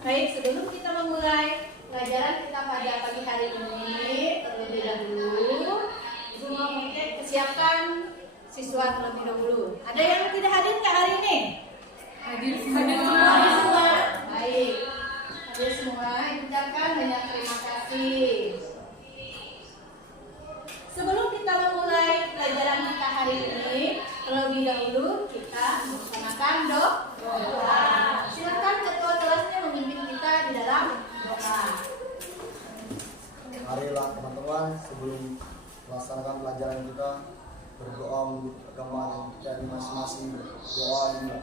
Baik, sebelum kita memulai pelajaran kita pada pagi hari ini, terlebih dahulu Ibu mau mengecek kesiapan siswa terlebih dahulu. Ada yang tidak hadir ke hari ini? Hadir semua. Baik, hadir semua. Ibu ucapkan banyak terima kasih. Sebelum kita memulai pelajaran kita hari ini, terlebih dahulu kita melaksanakan doa. Silakan ketua kelasnya memimpin kita di dalam doa. Marilah teman-teman, sebelum melaksanakan pelajaran kita berdoa untuk agama dari masing-masing. Doa ini.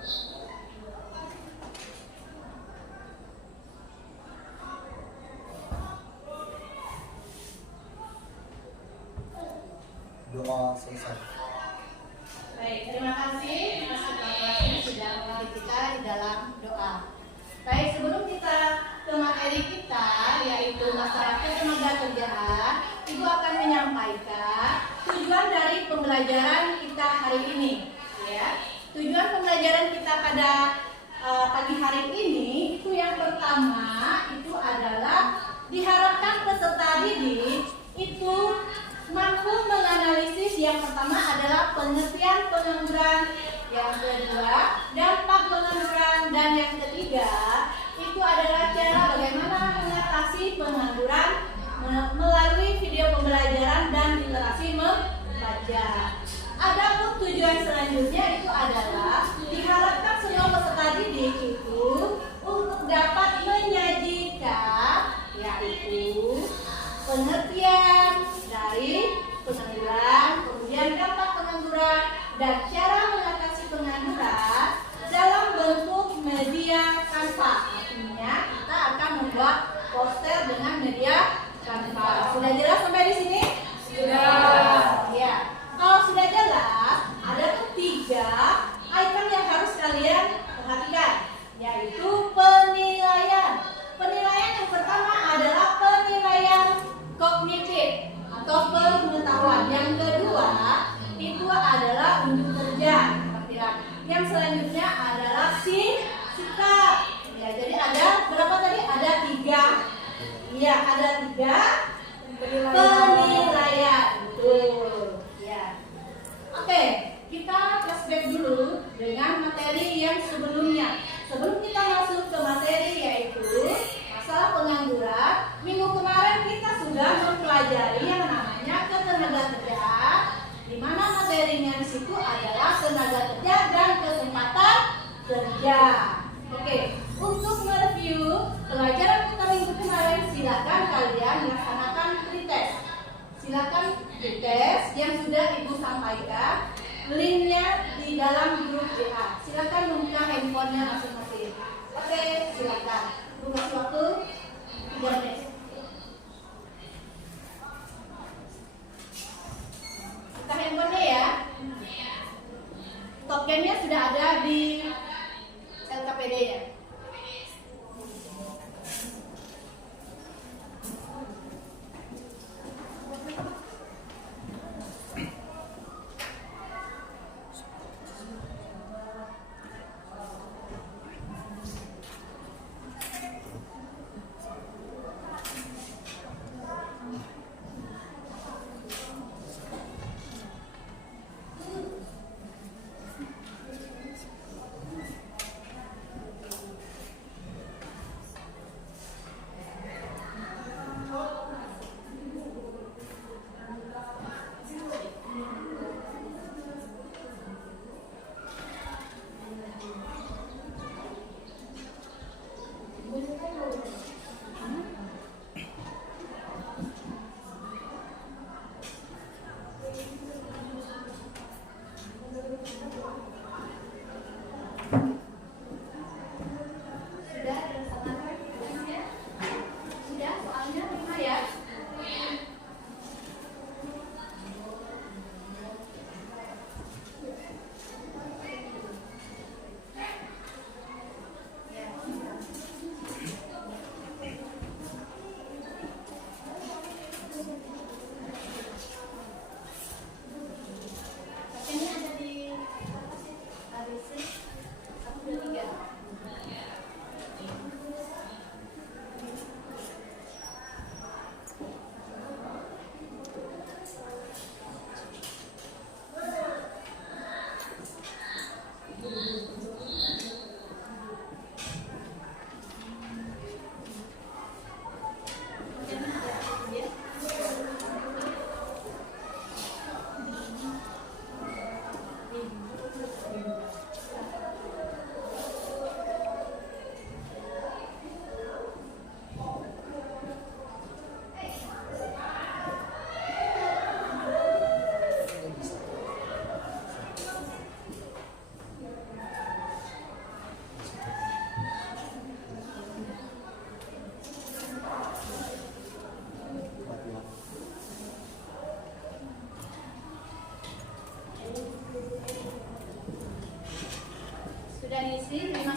Doa selesai. Baik, terima kasih Mas Ketua kelasnya sudah mengikuti kita di dalam doa. Baik, sebelum kita ke materi kita, yaitu masalah ketenagakerjaan, Ibu akan menyampaikan tujuan dari pembelajaran kita hari ini. Ya, tujuan pembelajaran kita pada pagi hari ini itu yang pertama itu adalah diharapkan peserta didik itu mampu menganalisis. Yang pertama adalah pengertian pengangguran, yang kedua dampak pengangguran, dan yang ketiga itu adalah cara bagaimana mengatasi pengangguran melalui video pembelajaran dan literasi membaca. Adapun tujuan selanjutnya itu adalah diharapkan semua peserta didik itu untuk dapat menyajikan yaitu pengertian dari pengangguran, kemudian dampak pengangguran, dan cara mengatasi pengangguran dalam bentuk media Canva. Artinya kita akan membuat poster dengan media Canva. Sudah jelas sampai di sini? Sudah. Ya. Kalau sudah jelas, ada tuh 3 item yang harus kalian perhatikan, yaitu penilaian. Penilaian yang pertama adalah penilaian kognitif atau pengetahuan. Yang kedua itu adalah unjuk kerja. Yang selanjutnya adalah sikap. Ya, jadi ada berapa tadi? Ada 3. Iya, ada 3 penilaian. Betul. Ya. Oke, kita flashback dulu dengan materi yang sebelumnya. Sebelum kita masuk ke materi yaitu masalah pengangguran, minggu kemarin kita sudah mempelajari yang namanya ketenagakerjaan, di mana materinya di situ adalah tenaga kerja dan kesempatan kerja. Oke, untuk mereview pelajaran kita minggu kemarin, silakan kalian melaksanakan pretest. Silakan pretest yang sudah Ibu sampaikan, linknya di dalam grup WA. Silakan membuka handphonenya masing-masing. Oke, silakan. Ibu kasih waktu 3 menit. Buka handphonenya ya. Tokennya sudah ada di LKPD ya.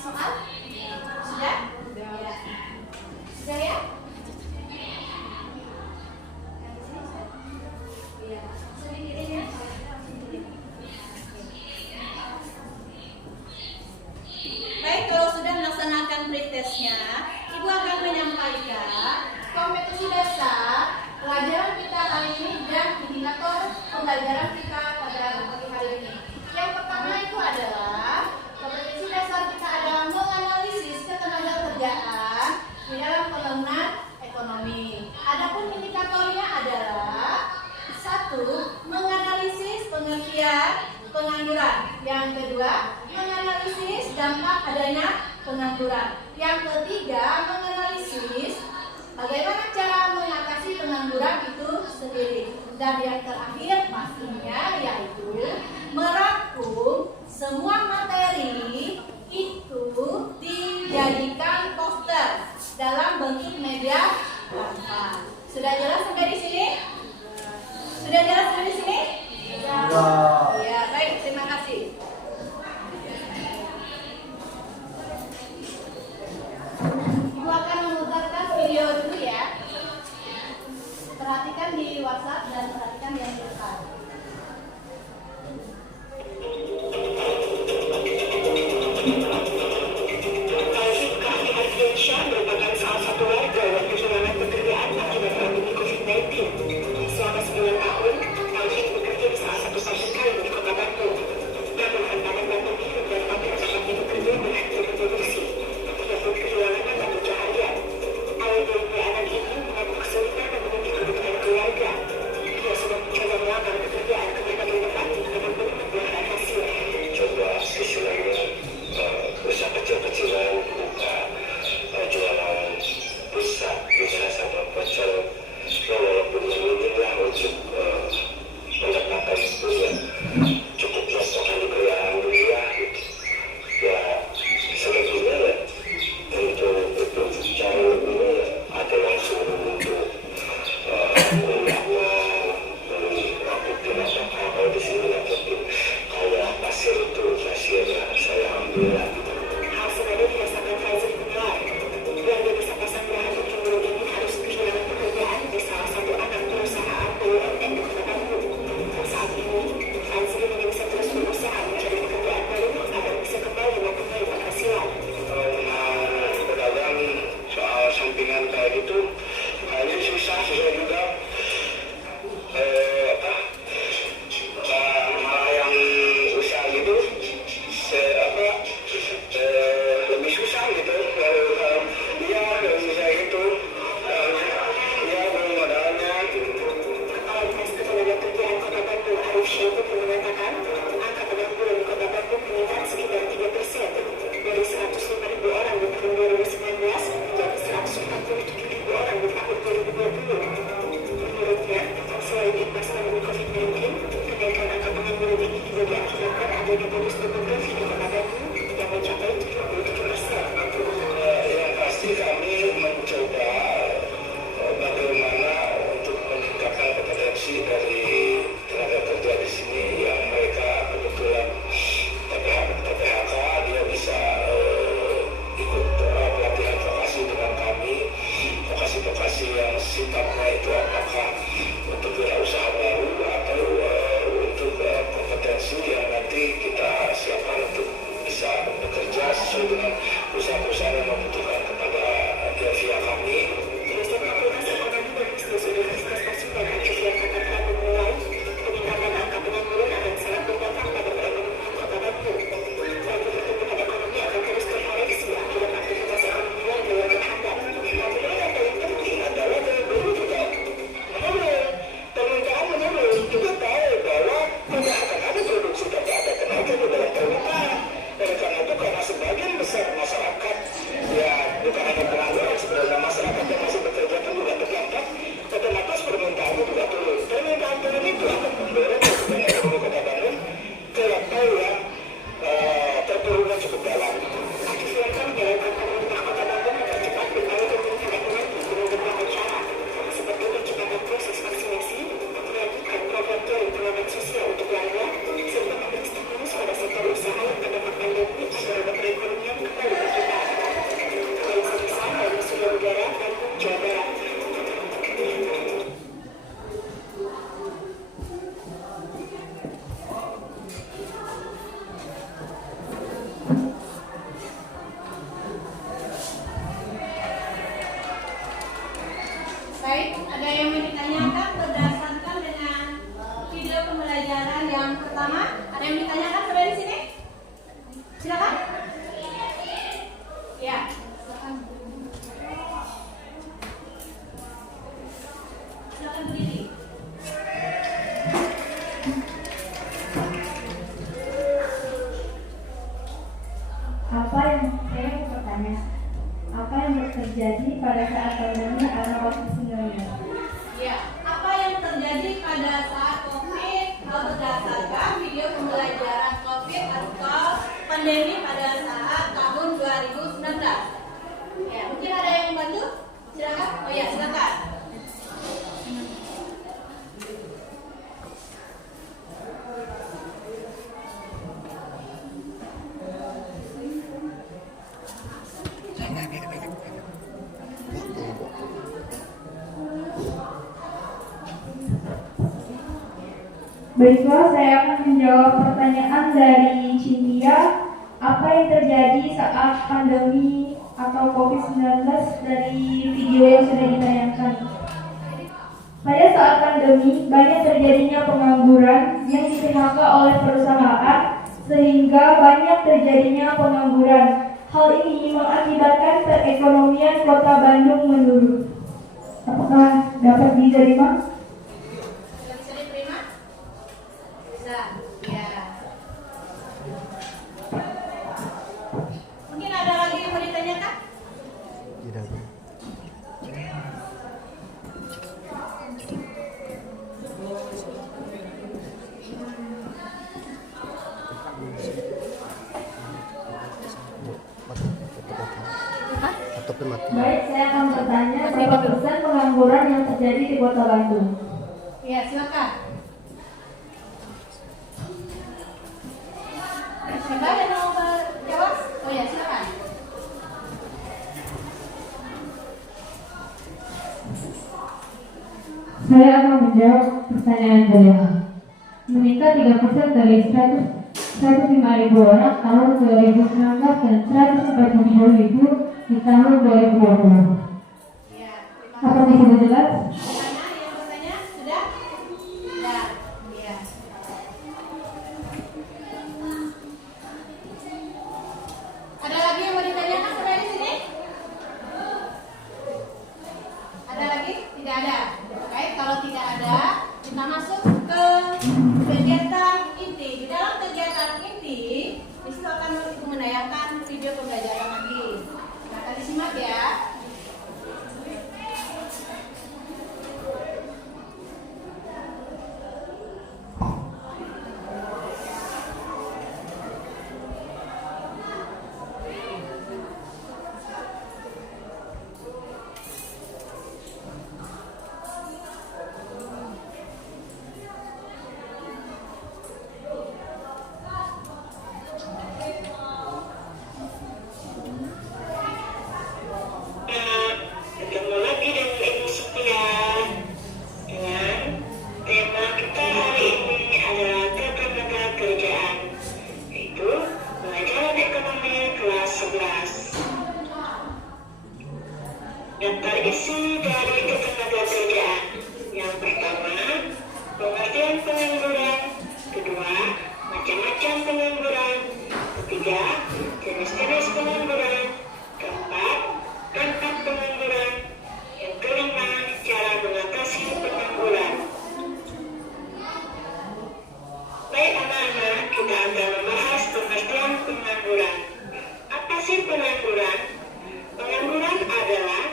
soal? Sudah? Ya. Sudah ya? Iya. Sedikit ini ya. Baik, kalau sudah melaksanakan pretestnya, Ibu akan menyampaikan kompetensi dasar pelajaran kita kali ini dan indikator pembelajaran kita pada pagi hari ini. Yang pertama itu adalah kompetensi dasar kita adalah menganalisis ketenagakerjaan di dalam pembangunan ekonomi. Adapun indikatornya adalah satu, menganalisis pengertian pengangguran. Yang kedua, menganalisis dampak adanya pengangguran. Yang ketiga, menganalisis bagaimana cara mengatasi pengangguran itu sendiri. Dan yang terakhir pastinya yaitu merangkum semua materi itu dijadikan poster dalam bentuk media tanpa. Sudah jelas sampai di sini? Sudah jelas sampai di sini? Sudah. Ya, baik, terima kasih. Ibu akan memutarkan video dulu ya. Perhatikan di WhatsApp dan perhatikan yang di depan. Syah merupakan salah satu warga yang kehilangan pekerjaan akibat pandemi COVID-19. Selama 9 tahun, Taufik bekerja di salah satu stasiun kayu terjadi pada saat pandemi atau COVID-19? Ya, apa yang terjadi pada saat COVID berdasarkan video pembelajaran COVID atau pandemi pada saat tahun 2019? Ya, mungkin ada yang membantu? Silakan. Oh ya, silakan. Baiklah, saya akan menjawab pertanyaan dari Cynthia. Apa yang terjadi saat pandemi atau COVID-19 dari video yang sudah ditayangkan? Pada saat pandemi, banyak terjadinya pengangguran yang di-PHK oleh perusahaan, sehingga banyak terjadinya pengangguran. Hal ini mengakibatkan perekonomian Kota Bandung menurun. Apakah dapat diterima? Bisa diterima? Bisa. Ya. Mungkin ada lagi yang mau ditanyakan? Tidak. Baik, saya akan bertanya berapa persen pengangguran yang terjadi di Kota Bandung? Ya, silakan. Siapa yang mau berjawab? Oh ya, silakan. Saya akan menjawab pertanyaan beliau. Meningkat 3% dari 105.000 orang tahun 2019 dan 140.000 di tahun 2020. Ya, terima Apakah kasih. sudah jelas? Mana yang bertanya? Sudah? Sudah. Ya. Ada lagi yang mau ditanyakan sampai di sini? Ada lagi? Tidak ada. Baik, kalau tidak ada, kita masuk ke kegiatan inti. Di dalam kegiatan inti, di situ akan menayangkan video pembelajaran lagi. Nah, disimak ya. Ketemu lagi dengan Ibu Sophia dengan tema kita hari ini adalah ketenaga kerjaan, yaitu pelajaran ekonomi kelas 11. Daftar isi dari ketenaga kerjaan. Yang pertama, pengertian pengangguran. Kedua, macam-macam pengangguran. Ketiga, jenis-jenis pengangguran. Keempat, dampak pengangguran. Yang kelima, cara mengatasi pengangguran. Baik anak-anak, kita akan membahas pengertian pengangguran. Apa sih pengangguran? Pengangguran adalah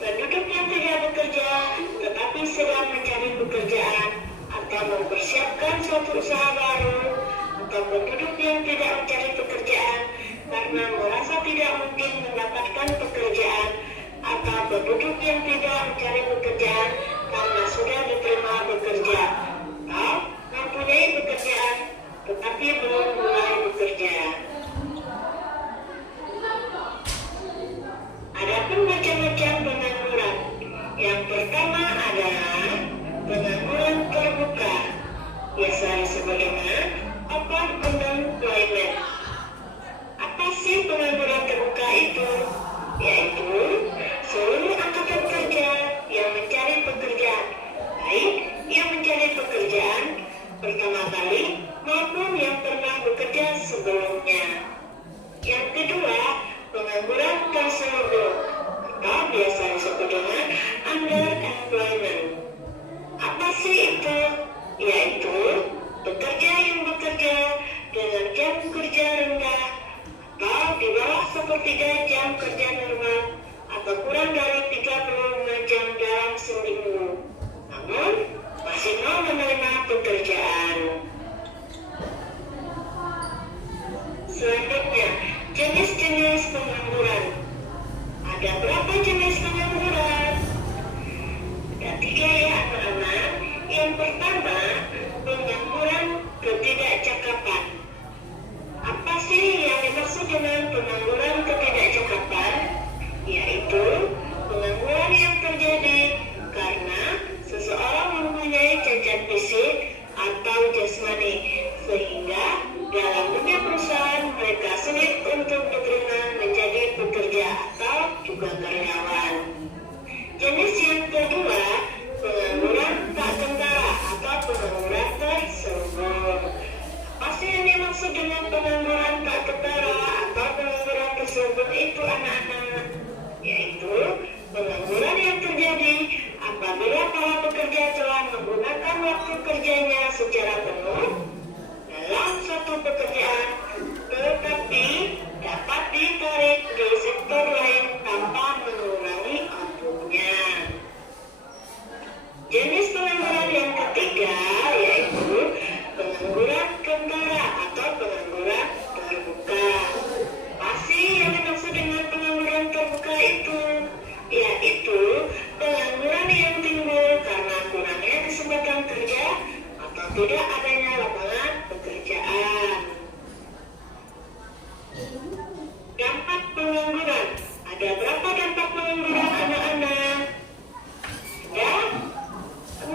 penduduk yang tidak bekerja tetapi sedang mencari pekerjaan atau mempersiapkan suatu usaha baru, atau penduduk yang tidak mencari pekerjaan karena merasa tidak mungkin mendapatkan pekerjaan, atau penduduk yang tidak mencari pekerjaan karena sudah diterima bekerja atau mempunyai pekerjaan tetapi belum mulai bekerja. Adapun macam-macam pengangguran. Yang pertama adalah pengangguran terbuka, biasa disebut dengan open unemployment. Apa sih pengangguran terbuka itu? Yaitu seluruh angkatan kerja yang mencari pekerjaan, baik yang mencari pekerjaan pertama kali maupun yang pernah bekerja sebelumnya. Yang kedua, pengangguran terselubung atau biasa disebut dengan underemployment. Apa sih itu? Yaitu pekerja yang bekerja dengan jam kerja rendah atau di bawah sepertiga jam kerja kurang dari 35 jam dalam seminggu, namun masih mau menerima pekerjaan. Selanjutnya, jenis-jenis pengangguran. Ada berapa jenis pengangguran? Ada 3 ya anak-anak. Yang pertama, pengangguran ketidakcakapan. Apa sih yang dimaksud dengan pengangguran ketidakcakapan? Yaitu pengangguran yang terjadi karena seseorang mempunyai cacat fisik atau jasmani, sehingga dalam dunia perusahaan mereka sulit untuk diterima menjadi pekerja atau juga karyawan. Jenis yang kedua, pengangguran tak tentara atau pengangguran tersembunyi. Apa sih yang dimaksud dengan pengangguran tak tentara atau pengangguran tersembunyi itu anak-anak? Yaitu pengangguran yang terjadi apabila para pekerja telah menggunakan waktu kerjanya secara penuh dalam suatu pekerjaan, tetapi dapat ditarik di sektor lain tanpa mengurangi outputnya. Jenis pengangguran yang ketiga yaitu pengangguran tentara atau pengangguran terbuka. Apa sih yang dimaksud dengan pengangguran terbuka itu? Yaitu pengangguran yang timbul karena kurangnya kesempatan kerja atau tidak adanya lapangan pekerjaan. Dampak pengangguran. Ada berapa dampak pengangguran anak-anak? Ada 6.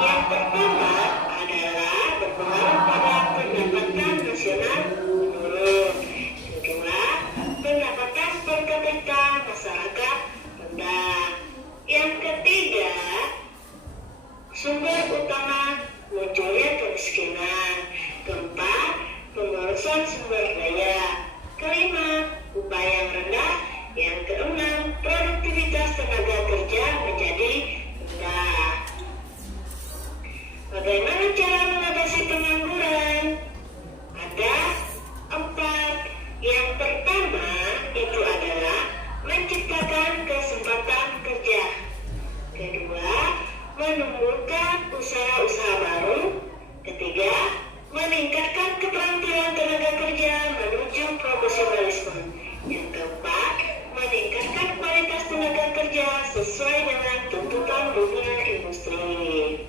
Yang pertama adalah berpengaruh pada pendapatan nasional menurun. Kedua, pendapatan per kapita masyarakat rendah. Yang ketiga, sumber utama munculnya kemiskinan. Keempat, pemborosan sumber daya. Kelima, upah yang rendah. Yang keenam, produktivitas tenaga kerja menjadi rendah. Bagaimana cara mengatasi pengangguran? Ada 4. Yang pertama itu adalah menciptakan kesempatan kerja. Kedua, menumbuhkan usaha-usaha baru. Ketiga, meningkatkan keterampilan tenaga kerja menuju profesionalisme. Yang keempat, meningkatkan kualitas tenaga kerja sesuai dengan tuntutan dunia industri.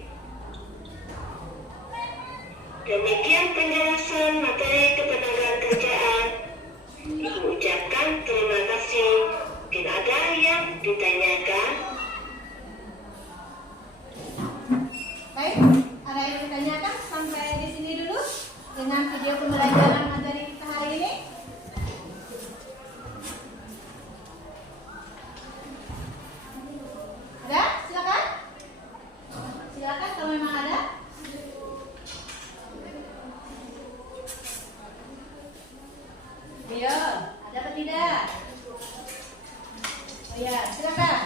Demikian penjelasan materi ketenagaan kerjaan. Ibu ucapkan terima kasih. Mungkin ada yang ditanyakan? Baik, ada yang ditanyakan sampai di sini dulu dengan video pembelajaran materi kita hari ini? Ada? Silakan. Silakan kalau memang ada. Ayo, ada apa tidak? Oh ya, silakan.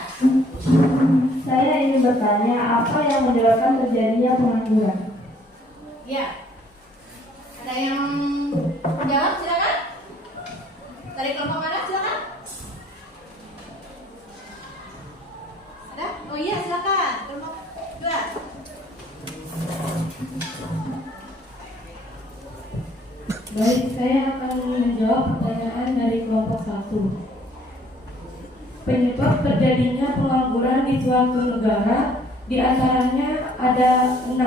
Saya ingin bertanya, apa yang menyebabkan terjadinya pengangguran? Ya. Ada yang jawab? Silakan. Dari kelompok mana? Silakan. Ada? Oh iya, silakan. Kelompok 2. Baik, saya akan menjawab pertanyaan dari kelompok 1. Penyebab terjadinya pengangguran di suatu negara diantaranya ada 8.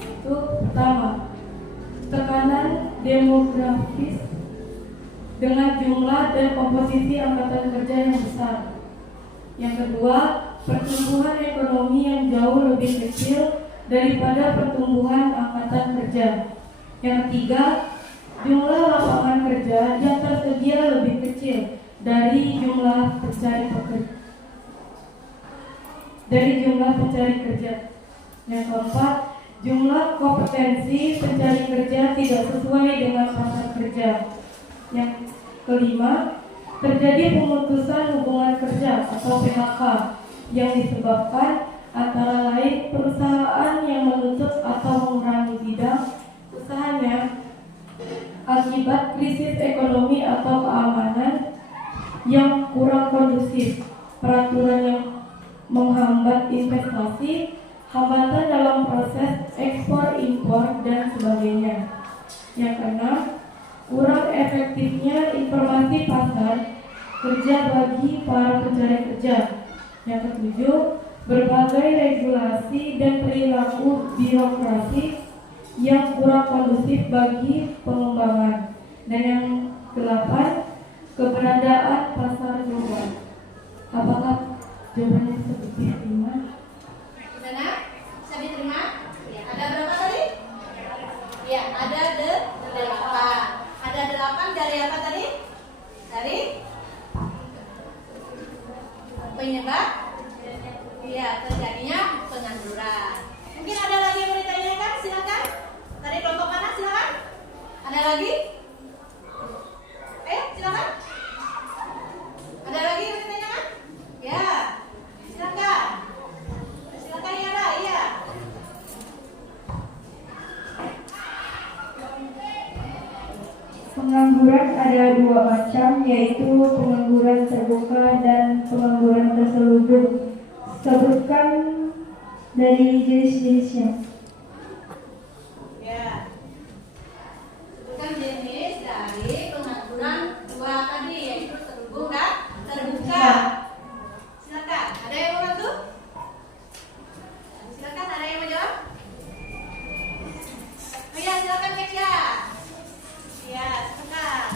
Itu pertama, tekanan demografis dengan jumlah dan komposisi angkatan kerja yang besar. Yang kedua, pertumbuhan ekonomi yang jauh lebih kecil daripada pertumbuhan angkatan kerja. Yang ketiga, jumlah lapangan kerja yang tersedia lebih kecil dari jumlah pencari kerja. Yang keempat, jumlah kompetensi pencari kerja tidak sesuai dengan pasar kerja. Yang kelima, terjadi pemutusan hubungan kerja atau PHK yang disebabkan antara lain perusahaan yang menutup atau mengurangi bidang usahanya akibat krisis ekonomi atau keamanan. yang kurang kondusif, peraturan yang menghambat investasi, hambatan dalam proses ekspor impor dan sebagainya. Yang keenam, kurang efektifnya informasi pasar kerja bagi para pencari kerja. Yang ketujuh, berbagai regulasi dan perilaku birokrasi yang kurang kondusif bagi pengembangan. Dan yang kedelapan, keberadaan pasar global. Apakah jawabannya seperti diterima? Gimana? Bisa diterima? Ya. Ada berapa tadi? Ya, ada 8. Ada 8 dari apa tadi? Dari penyebab? Iya, terjadinya pengangguran. Mungkin ada lagi yang mau ditanyakan? Silakan. Dari kelompok mana? Silakan. Ada lagi? Ayo, silakan. Ada lagi yang mau ditanyakan? Ya, silakan. Silakan ya, iya. Pengangguran ada dua macam, yaitu pengangguran terbuka dan pengangguran terselubung. Sebutkan dari jenis-jenisnya. Ya. Sebutkan jenis dari pengangguran dua tadi, yaitu terhubung dan terbuka. Silakan. Ada yang mau bantu? Silakan. Ada yang mau jawab? Oh ya, silakan cek ya. Ya, silakan.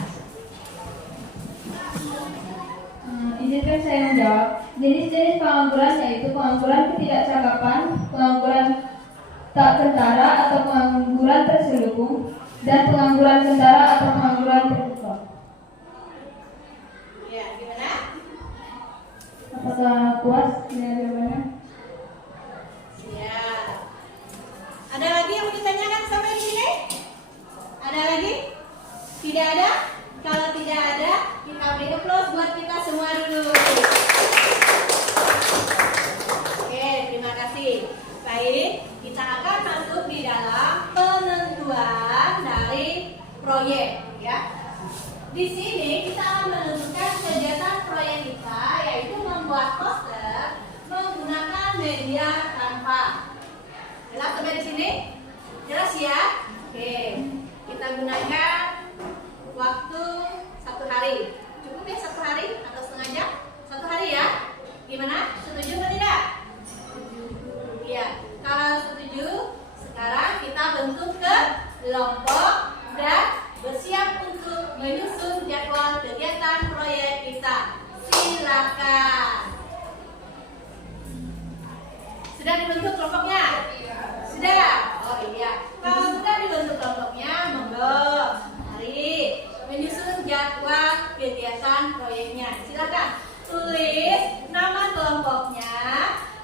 Izinkan saya menjawab. Jenis-jenis pengangguran yaitu pengangguran ketidakcakapan, pengangguran tak kentara atau pengangguran terselubung, dan pengangguran kentara atau pengangguran terbuka. Ya, gimana? Apakah puas dengan jawabannya? Siap. Ada lagi yang mau ditanyakan sampai di sini? Ada lagi? Tidak ada? Kalau tidak ada, kita beri aplaus buat kita semua dulu. Oke, terima kasih. Baik, kita akan masuk di dalam penentuan dari proyek, ya. Di sini kita akan menentukan kegiatan proyek kita, yaitu membuat poster menggunakan media Canva. Jelas sampai di sini? Jelas ya? Oke, kita gunakan waktu 1 hari. Cukup ya 1 hari atau setengah jam? 1 hari ya? Gimana? Setuju atau tidak? Iya. Kalau setuju, sekarang kita bentuk kelompok dan bersiap untuk menyusun jadwal kegiatan proyek kita. Silakan. Sudah dibentuk kelompoknya? Sudah? Oh iya. Kalau sudah dibentuk kelompoknya, monggo. Mari menyusun jadwal kegiatan proyeknya. Silakan tulis nama kelompoknya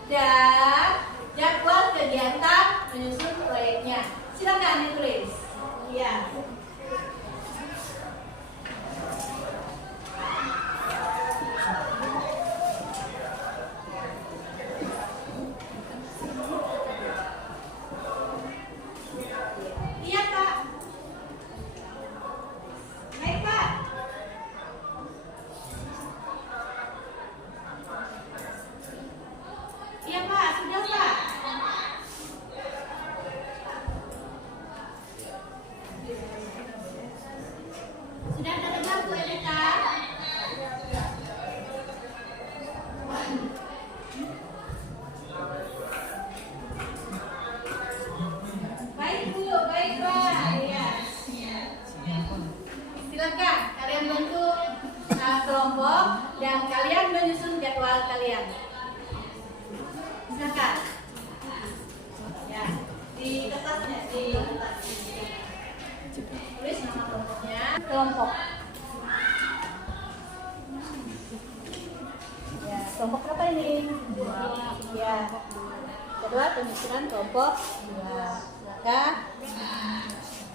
dan jadwal kegiatan menyusun proyeknya. Silakan ditulis. Iya. Iya, Pak. Baik, Pak. Iya, Pak. Sudah, Pak. Sudah terdengar Bu Evita? Baik, Bu. Baik, Pak. Iya. Silakan kalian bentuk kelompok dan kalian menyusun jadwal kalian. Silakan. Ya, di kertasnya, di kertas. Tulis nama kelompoknya. Kelompok. Ya, kelompok berapa ini? 2. Ya. Kedua, penyusunan kelompok 2. Silakan.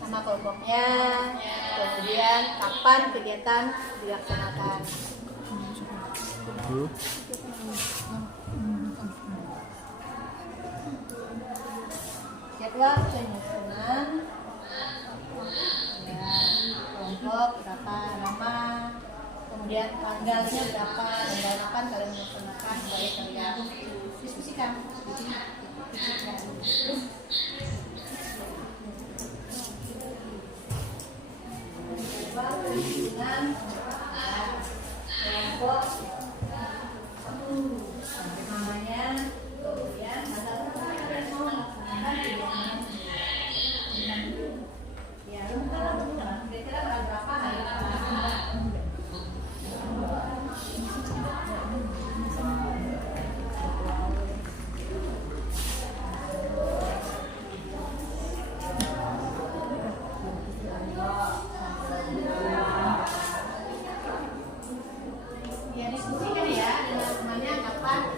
Nama kelompoknya, kemudian kapan kegiatan dilaksanakan. Jadwal penyusunan ya, kelompok berapa nama, kemudian kemudian tanggalnya berapa, tanggal kapan kalian melaksanakan, baik kalian diskusikan. Dengan kelompok namanya, kemudian masalah kalian mau melaksanakan ya, kira-kira tanggal berapa hari ya, diskusikan ya dengan temannya kapan.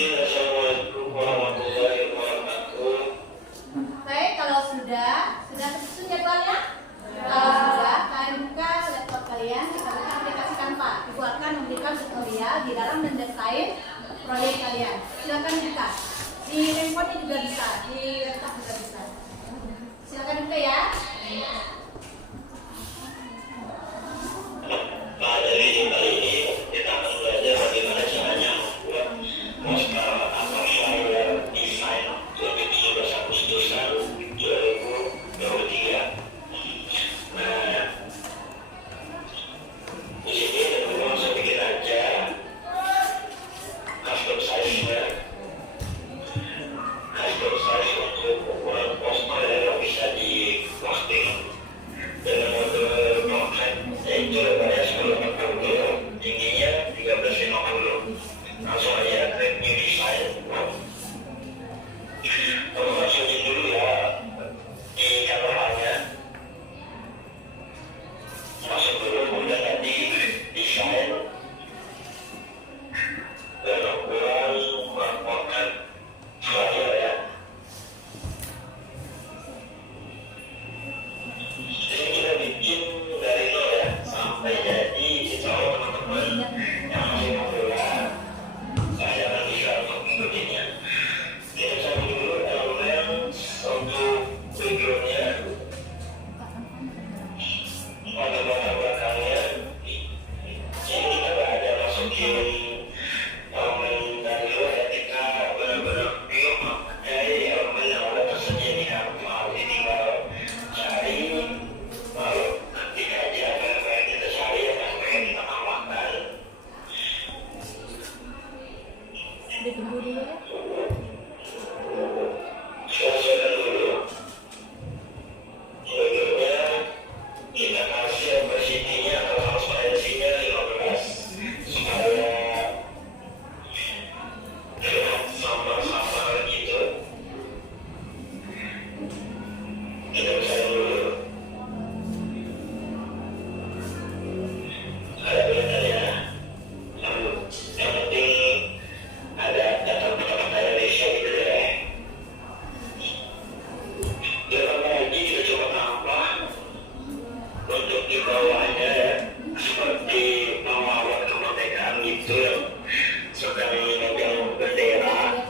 Assalamualaikum warahmatullahi wabarakatuh. Baik, kalau sudah tersusun jadwalnya. Kalau sudah, kalian buka laptop kalian, kita buka aplikasi Canva, dibuatkan memberikan tutorial di dalam mendesain proyek kalian. Silakan buka. Di handphone juga bisa, di laptop juga bisa. Silakan buka ya. Nah, jadi kali ini kita akan belajar bagaimana caranya membuat poster atau flyer desain untuk 17 Agustusan 2023. Nah, di sini teman-teman langsung bikin aja custom size-nya. Custom size untuk ukuran poster yang bisa di posting dengan mode portrait, yaitu lebarnya 1040, tingginya 1350. Langsung aja klik new design. Kamu masukin dulu ya di kameranya, masuk dulu, kemudian nanti desain dan ukuran portrait flyer ya. Jadi kita bikin dari nol ya sampai jadi. Insya Allah teman-teman yang masih pemula saya akan bisa untuk bikinnya. Kita cari dulu elemen untuk backgroundnya, warna belakangnya. Jadi kita nggak ada masukin elemen dari luar ya, kita benar-benar pure dari elemen yang udah tersedia di Canva. Jadi tinggal cari, lalu ketik aja apa yang kita cari, apa yang pengen kita tambahkan. Ditunggu dulu ya. Sesuaikan dulu. Berikutnya kita kasih opacity-nya atau transparansinya 15 supaya terlihat samar-samar gitu. Kita besarin dulu. Ada kelihatan ya. Yang penting ada data kota-kota Indonesia gitu deh. Ditambah lagi kita coba tambah untuk di bawahnya ya, seperti pahlawan kemerdekaan gitu yang sedang memegang bendera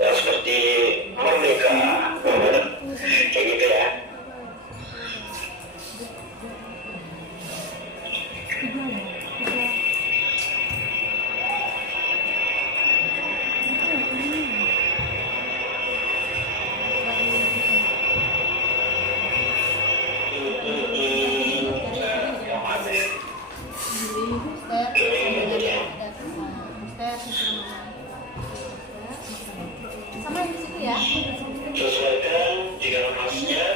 ya, seperti merdeka kayak gitu ya. Yang mana ya? Sama yang di situ ya. Sesuaikan jika emasnya ya,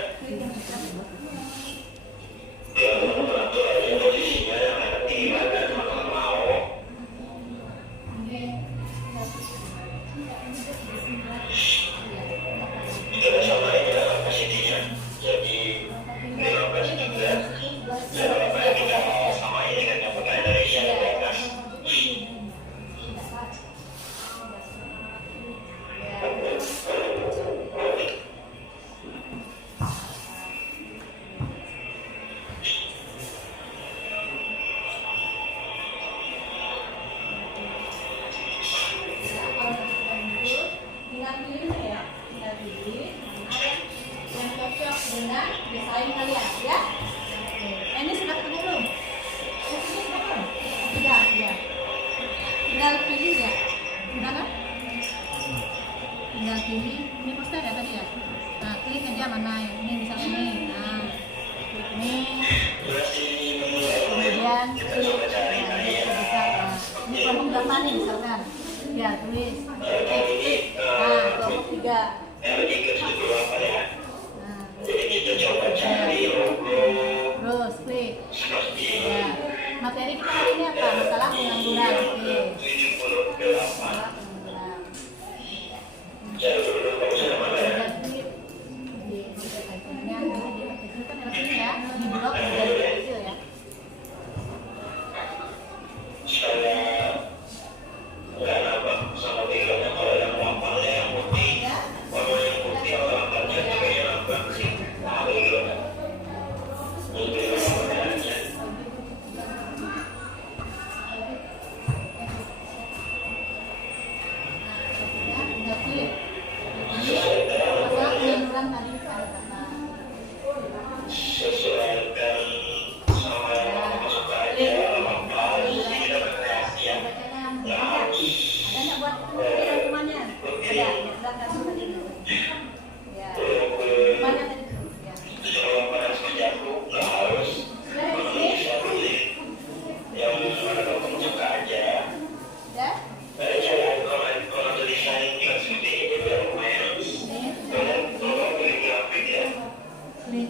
teman-teman atur aja posisinya yang ada di mana teman-teman mau. Kita samain ya kapasitinya jadi 15 juga. Jangan lupa ya, kita samain dengan yang kota Indonesia yang di atas. Ya. lain kalian ya. Oke. Ini sudah ketemu belum? Ini sudah belum? Sudah, ya. Tinggal pilih ya. Sudah kan? Tinggal pilih. Ini poster ya tadi ya. Nah, klik aja mana yang ini bisa ini. Nah, klik ini. Kemudian klik. Nah, ini bisa. Nah, ini kelompok berapa nih misalkan? Ya, tulis. Klik. Nah, kelompok 3. Terus klik. Ya. Materi kita hari ini apa? Masalah pengangguran. Oke. Masalah pengangguran. Kemudian klik. Di ikonnya di kan lewat sini ya. Di blok dari kecil ya. Tinggal klik. Ini masalah pengangguran tadi ada kata. Ada nggak buat rangkumannya? Ada, ya belakang tadi dulu. Ya, rangkumannya tadi dulu. Ya. Sudah di sini? Ya? Klik.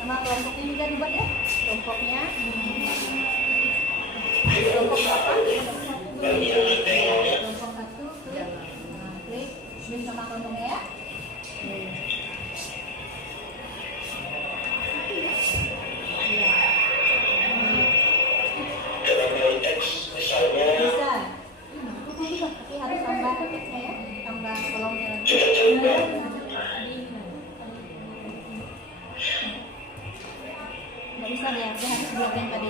Nama kelompoknya juga dibuat ya, kelompoknya. Kelompok apa? Kelompok satu klik. Nah, klik swing sama kelompoknya ya. Iya. Bisa. Tapi harus tambah teksnya ya, tambah kolomnya. Nggak bisa deh, dia harus blok yang tadi.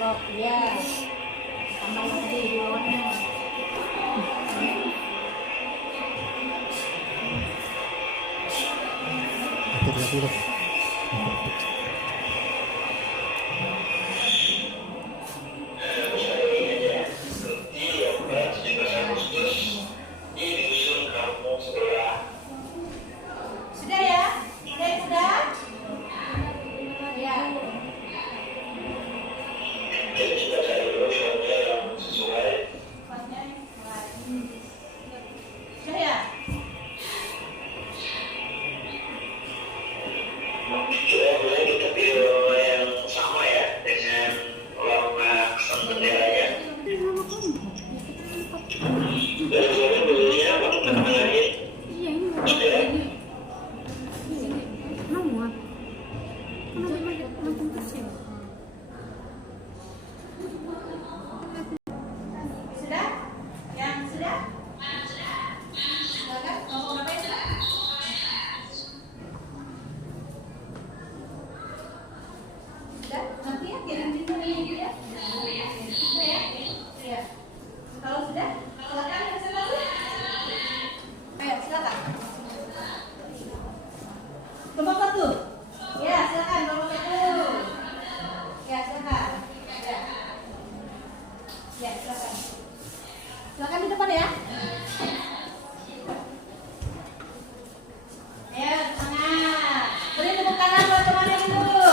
Blok, ya. Tambah lagi di bawahnya. Sudah ya? Sudah? Ya. Sudah ya? Sudah? Yang sudah? Sudah kan? Kelompok berapa yang sudah? Sudah? Nanti ya kirim di sini ya. Sudah ya? Iya. Kalau sudah, silakan presentasi. Ayo, silakan. Kelompok satu. Ya, silakan kelompok satu. Ya, silakan. Ya. Ya, silakan. Silakan di depan ya. Ayo, semangat. Beri tepuk tangan buat temannya dulu.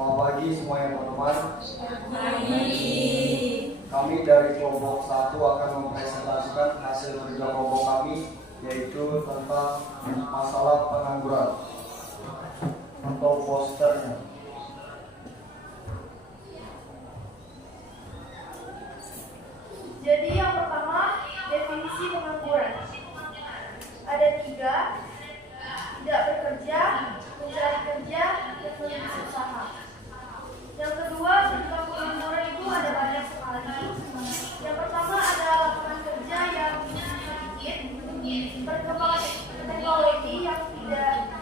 Selamat pagi semuanya teman-teman. Kami dari kelompok 1 akan mempresentasikan hasil kerja kelompok kami, yaitu tentang masalah pengangguran atau posternya. Jadi yang pertama, definisi pengangguran. Ada 3, tidak bekerja, mencari kerja, dan merintis usaha. Yang kedua, tentang pengangguran itu ada banyak sekali. Yang pertama ada lapangan kerja yang sedikit, perkembangan teknologi yang tidak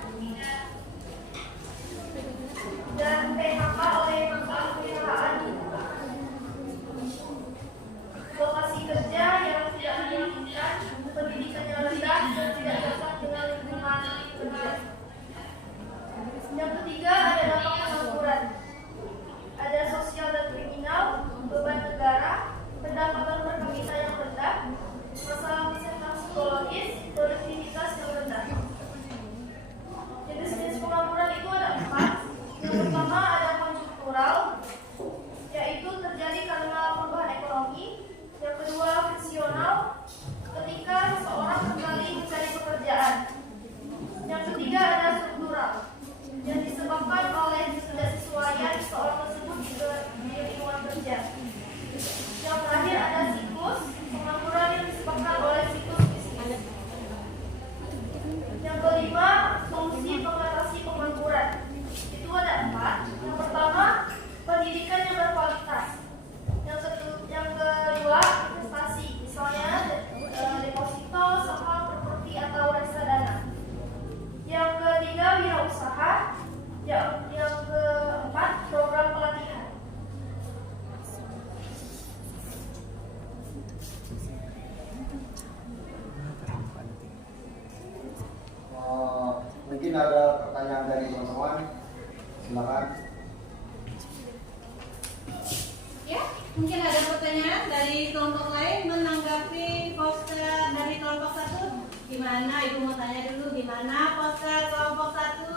Mungkin ada pertanyaan dari kelompok lain menanggapi poster dari kelompok 1. Gimana? Ibu mau tanya dulu, gimana poster kelompok 1?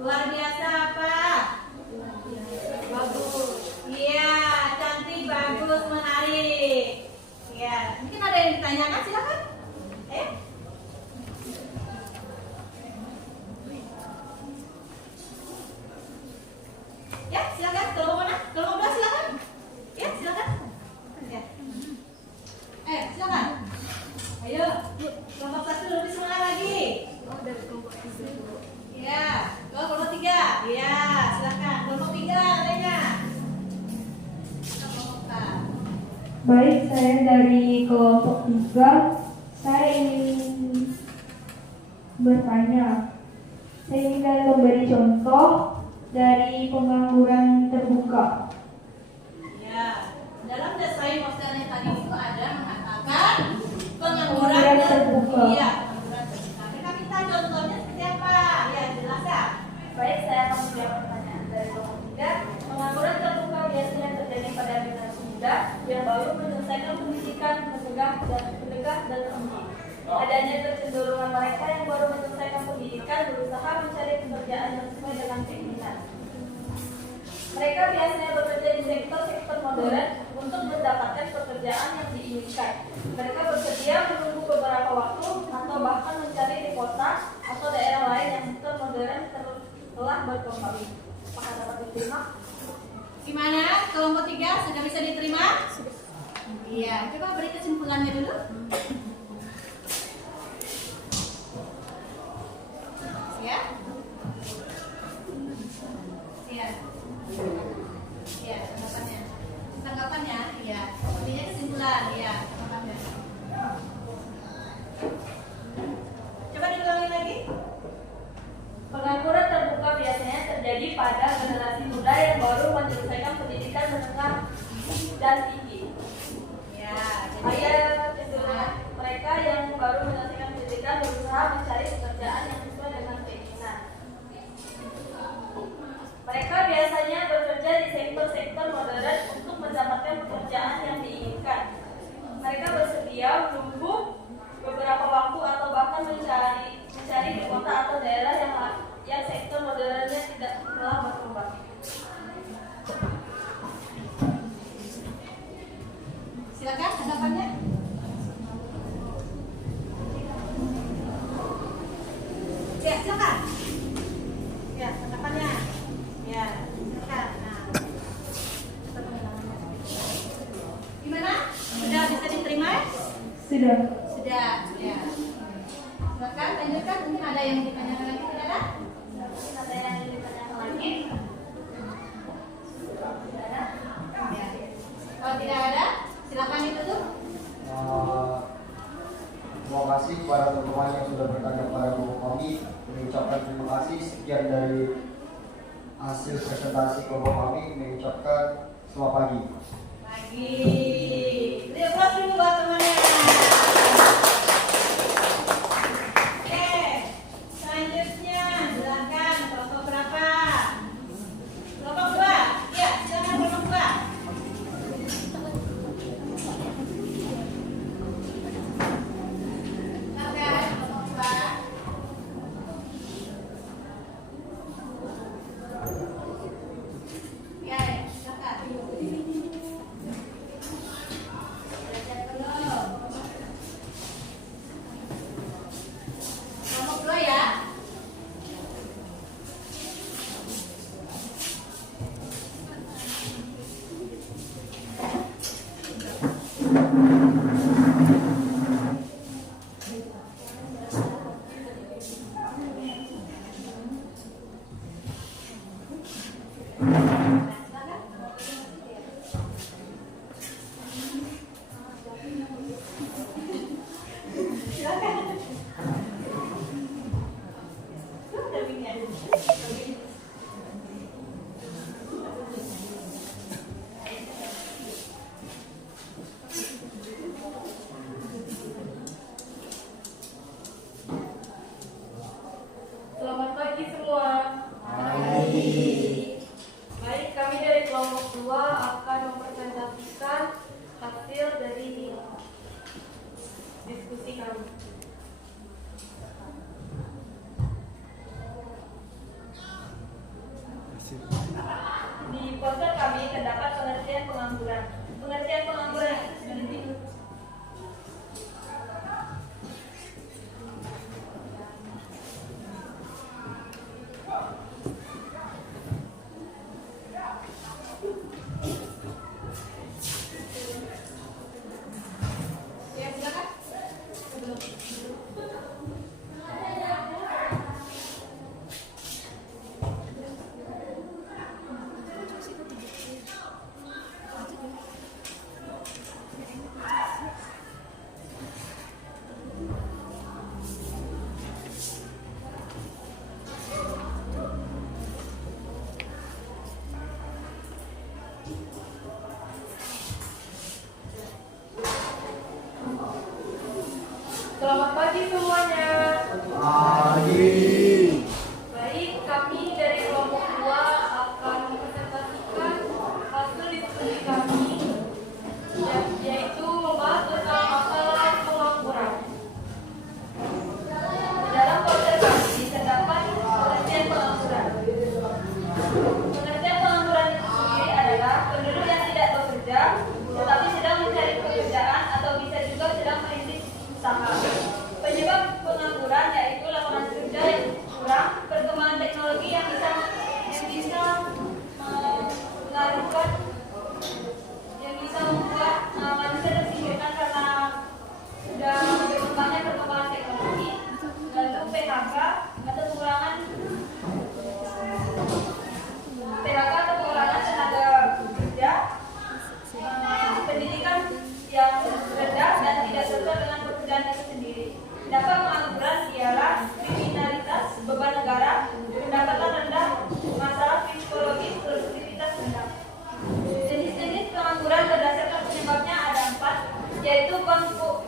Luar biasa apa? Bagus. Iya, cantik, bagus, menarik. Iya, mungkin ada yang ditanyakan, silakan. Ya, silakan. Kelompok mana? Kelompok 2 silakan. Ya, silakan. Ya. Silakan. Ayo, kelompok 1 lebih semangat lagi. Ya, kelompok 3. Ya, silakan. Kelompok 3 adanya. Baik, saya dari kelompok 3. Saya ingin bertanya. Saya ingin memberi contoh dari pengangguran terbuka. Ya, dalam desain posternya tadi itu ada mengatakan pengangguran terbuka. Iya, pengangguran terbuka. Mereka minta contohnya seperti apa? Ya, jelas ya. Baik, saya akan menjawab pertanyaan dari kelompok 3. Pengangguran terbuka biasanya terjadi pada generasi muda yang baru menyelesaikan pendidikan menengah dan tinggi. Adanya kecenderungan mereka yang baru menyelesaikan pendidikan berusaha mencari pekerjaan yang sesuai dengan keinginan. Mereka biasanya bekerja di sektor-sektor modern untuk mendapatkan pekerjaan yang diinginkan. Mereka bersedia menunggu beberapa waktu atau bahkan mencari di kota atau daerah lain yang sektor modern telah berkembang. Apakah dapat diterima? Gimana? Kelompok 3 sudah bisa diterima? Iya, coba beri kesimpulannya dulu. Ya? Iya. Iya, tanggapannya. Tanggapannya, iya. Artinya kesimpulan, iya, tanggapannya. Coba diulangi lagi. Pengangguran terbuka biasanya terjadi pada generasi muda yang baru menyelesaikan pendidikan menengah dan tinggi. Ya, Ada cenderungan mereka yang baru menyelesaikan pendidikan berusaha mencari pekerjaan yang sesuai dengan keinginan. Mereka biasanya bekerja di sektor-sektor modern untuk mendapatkan pekerjaan yang diinginkan. Mereka bersedia menunggu beberapa waktu atau bahkan mencari di kota atau daerah yang sektor modernnya tidak telah berkembang. silakan tanggapannya. Ya, silakan. Ya, tanggapannya. Ya, silakan. Nah. Gimana? Sudah bisa diterima? Sudah. Sudah, ya. Silakan lanjutkan. Mungkin ada yang ditanyakan lagi, tidak ada? Mungkin ada yang ditanyakan lagi. Ya. Kalau tidak ada, silakan ditutup. Terima kasih kepada teman-teman yang sudah bertanya kepada guru kami. Mengucapkan terima kasih. Sekian dari hasil presentasi kelompok kami. Mengucapkan selamat pagi. Pagi. Beri aplaus dulu buat temannya. Oke, selanjutnya silakan kelompok berapa? Kelompok 2. Ya, silakan kelompok 2. Silakan kelompok 2. Ya, silakan. Belajar dulu. Kelompok 2 ya. Silakan. Selamat pagi semua. Baik, kami poster kami terdapat pengertian pengangguran. Pengertian pengangguran itu sudah diberikan. Ya, silakan. Selamat pagi semuanya. Pagi. Baik, kami dari kelompok 2 akan mempresentasikan hasil diskusi kami, yaitu membahas tentang masalah pengangguran. Dalam poster kami terdapat pengertian pengangguran. Pengertian pengangguran itu sendiri adalah penduduk yang tidak bekerja, tetapi sedang mencari pekerjaan atau bisa juga sedang merintis usaha. Penyebab pengangguran yaitu lapangan kerja yang kurang, perkembangan teknologi yang bisa mengaruhkan, yang bisa membuat manusia tersingkirkan karena sudah berkembangnya perkembangan teknologi, lalu PHK atau pengurangan tenaga kerja, pendidikan yang rendah dan tidak sesuai dengan pekerjaan itu sendiri. Dampak pengangguran ialah kriminalitas, beban negara, pendapatan rendah, masalah psikologis, produktivitas rendah. Jenis-jenis pengangguran berdasarkan penyebabnya ada 4, yaitu konjungtur.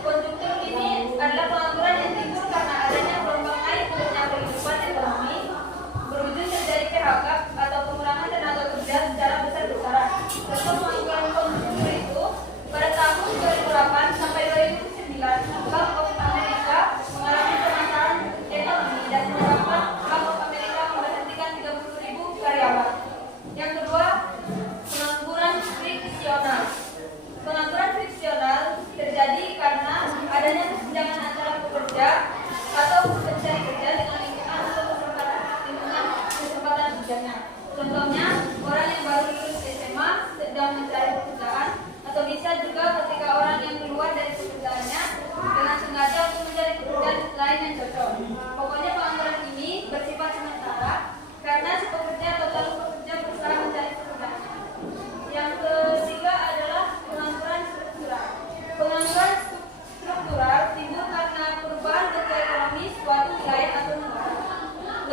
Konjungtur ini adalah pengangguran yang timbul karena adanya gelombang naik turunnya kehidupan ekonomi, berujung terjadi PHK atau pengurangan tenaga kerja secara besar-besaran. Contoh pengangguran konjungtur itu pada tahun 2008 sampai 2009, Bank of America mengalami permasalahan ekonomi dan menyebabkan Bank of America memberhentikan 30.000 karyawan. Yang kedua, pengangguran friksional. Pengangguran friksional terjadi karena adanya kesenjangan antara pekerja atau pencari kerja dengan lingkungan atau kesempatan kerjanya. Contohnya, orang yang baru lulus SMA sedang mencari pekerjaan, atau bisa juga ketika orang yang keluar dari pekerjaannya dengan sengaja untuk mencari pekerjaan lain yang cocok. Pokoknya pengangguran ini bersifat sementara karena si pekerja atau calon pekerja berusaha mencari pekerjaannya. Yang ketiga adalah pengangguran struktural. Pengangguran struktural timbul karena perubahan bentuk ekonomi suatu wilayah atau negara.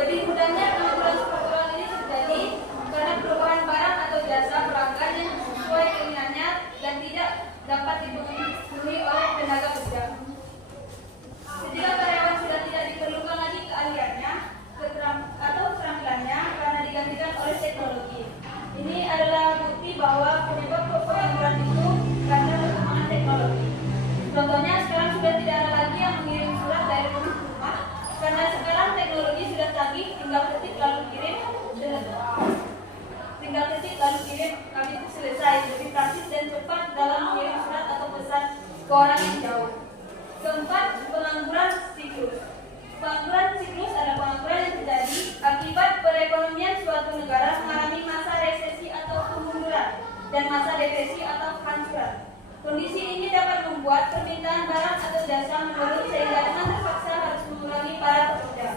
Lebih mudahnya pengangguran struktural ini terjadi karena perubahan barang atau jasa pelanggan yang sesuai keinginannya dan tidak dapat dipenuhi oleh tenaga kerja. Ketika karyawan sudah tidak diperlukan lagi keahliannya atau keterampilannya karena digantikan oleh teknologi. Ini adalah bukti bahwa penyebab pengangguran itu karena perkembangan teknologi. Contohnya sekarang sudah tidak ada lagi yang mengirim surat dari rumah ke rumah karena sekarang teknologi sudah canggih, tinggal ketik lalu kirim, kami itu selesai, lebih praktis dan cepat dalam mengirim surat atau pesan ke orang yang jauh. Keempat, pengangguran siklus. Pengangguran siklus adalah pengangguran yang terjadi akibat perekonomian suatu negara mengalami masa resesi atau kemunduran dan masa depresi atau kehancuran. Kondisi ini dapat membuat permintaan barang atau jasa menurun sehingga dengan terpaksa harus mengurangi para pekerja.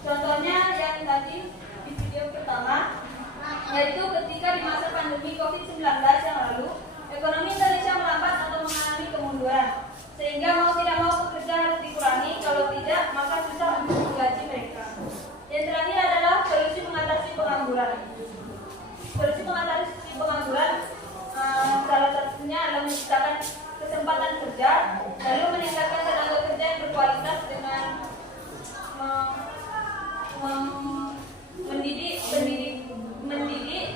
Contohnya yang tadi di video pertama, yaitu ketika di masa pandemi COVID-19 yang lalu, ekonomi Indonesia melambat atau mengalami kemunduran, sehingga mau tidak mau pekerja harus dikurangi, kalau tidak maka susah untuk menggaji mereka. Yang terakhir adalah solusi mengatasi pengangguran. Solusi mengatasi pengangguran salah satunya adalah menciptakan kesempatan kerja, lalu meningkatkan tenaga kerja yang berkualitas dengan mendidik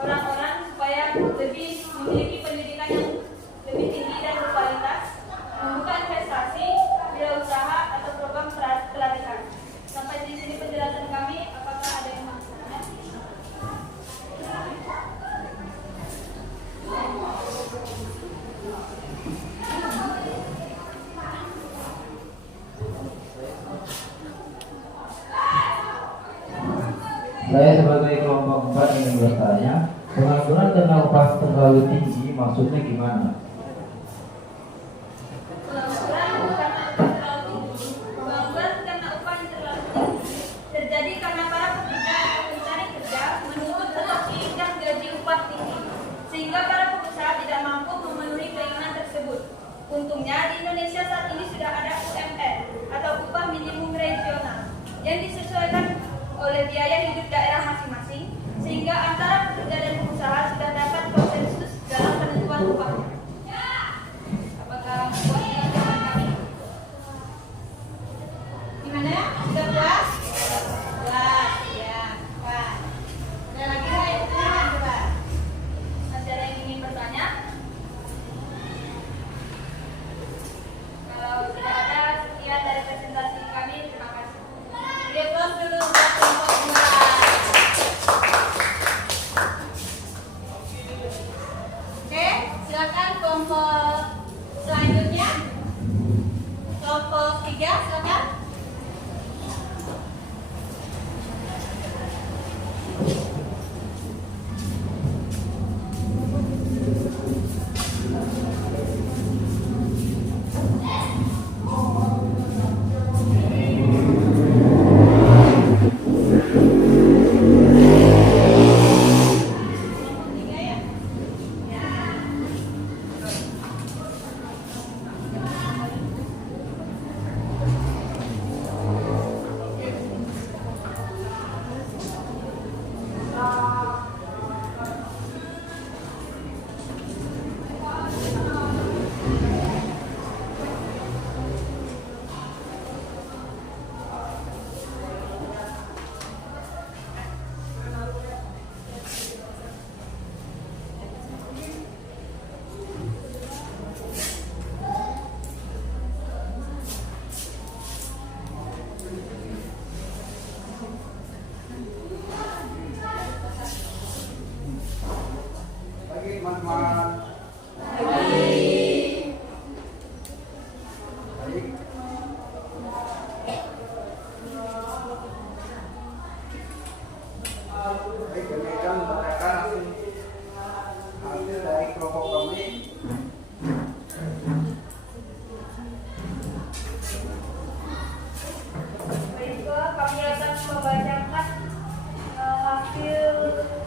orang-orang supaya lebih memiliki pendidikan yang lebih tinggi dan berkualitas, membuka investasi, wirausaha atau program Saya sebagai kelompok 4 ingin bertanya, pengangguran karena upah terlalu tinggi maksudnya gimana? Pengangguran bukan terlalu tinggi. Pengangguran karena upah yang terlalu tinggi terjadi karena para pekerja atau pencari kerja menuntut atau menginginkan gaji upah tinggi, sehingga para pengusaha tidak mampu memenuhi keinginan tersebut. Untungnya di Indonesia saat ini sudah ada UMR atau upah minimum regional yang disesuaikan oleh biaya hidup daerah masing-masing, sehingga antara pekerja dan pengusaha sudah dapat konsensus dalam penentuan upahnya. Apakah puas dengan jawaban kami? Gimana? Sudah puas? Puas, ya. Puas. Ada lagi nggak yang bertanya? Coba. Masih ada yang ingin bertanya? Kalau tidak ada, sekian dari presentasi kami. Terima kasih. Beri aplaus dulu buat kelompok 2. Oke, silakan kelompok selanjutnya. Kelompok 3, silakan. Kelompok 3 ya. Pagi teman-teman. Baik. Baik, kami akan membacakan hasil dari kelompok kami. Baiklah, kami akan membacakan hasil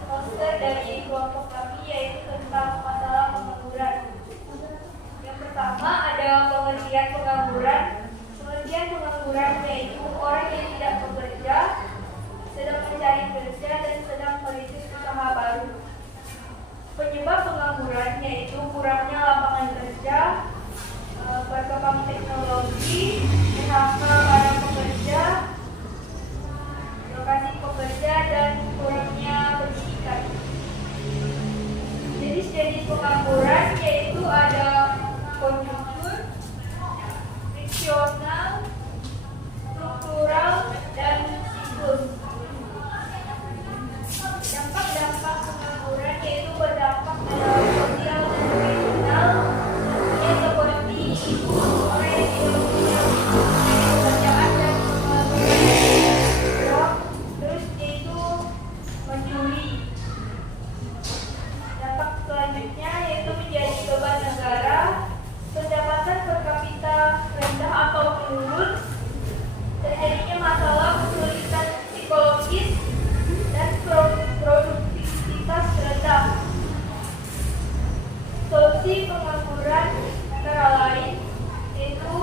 poster dari kelompok kami, yaitu tentang masalah pengangguran. Yang pertama ada pengertian pengangguran. Pengertian pengangguran yaitu orang yang tidak bekerja, sedang mencari kerja, dan sedang merintis usaha baru. Penyebab pengangguran yaitu kurangnya lapangan kerja, berkembang teknologi, PHK para pekerja, lokasi pekerja, dan kurangnya pendidikan. Jenis-jenis pengangguran yaitu ada konjungtur, friksional, struktural, dan siklus. Dampak-dampak pengangguran yaitu berdampak pada sosial dan regional, contohnya seperti orang yang tidak punya pekerjaan dan menganggur, terus yaitu mencuri. Dampak selanjutnya yaitu menjadi beban negara, pendapatan per kapita rendah atau menurun, terjadinya masalah kesulitan psikologis, dan produktivitas rendah. Solusi pengangguran antara lain yaitu